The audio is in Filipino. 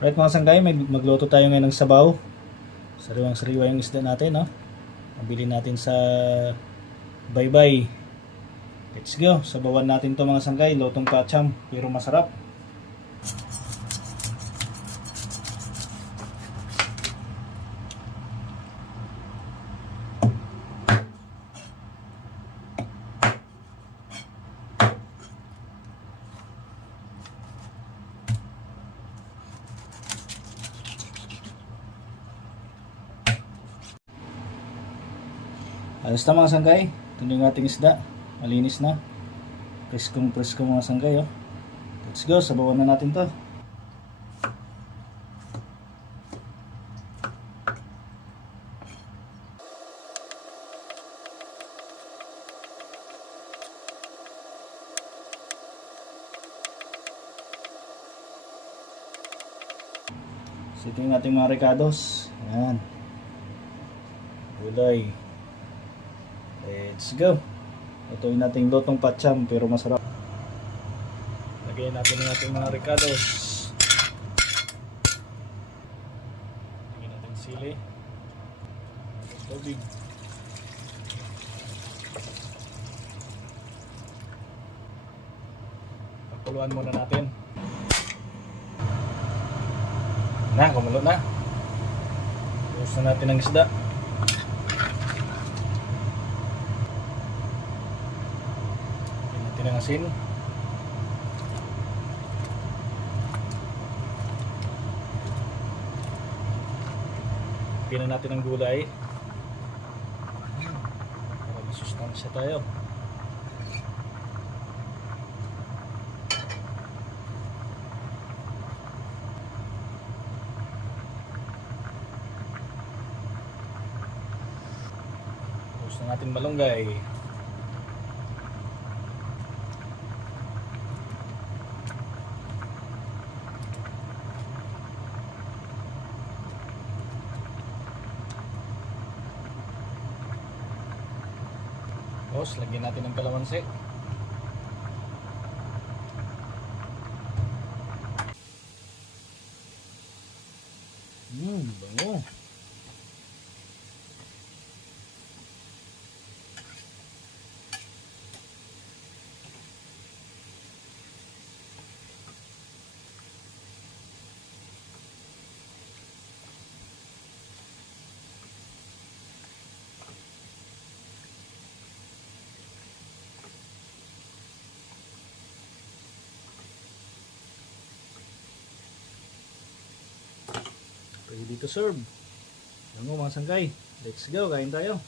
Right mga sanggay, may magluto tayo ngayon ng sabaw. Sariwang sariwa yung isda natin, no? Mabili natin sa Bye-bye. Let's go. Sabawan natin to mga sanggay. Lutong kacham, pero masarap. Ayos na mga sanggay. Ito yung ating isda. Malinis na. Preskong presko mga sanggay. Oh. Let's go. Sabawan na natin to. So ito yung ating mga recados. Ayan. Gulay. Let's go. Ito yung ating lutong patsyam pero masarap. Lagyan natin yung ating mga ricados. Lagyan natin sili. Tubig. Pakuluan muna natin. Na, kumulo na. Na natin ang isda. Lagyan natin ang asin. Na natin ang gulay. Para may sustansya tayo. Na natin malunggay. Tapos, lagyan natin ng kalamansi. Mmm, bango. Ready to serve. Ano mga sanggay? Let's go, kain tayo.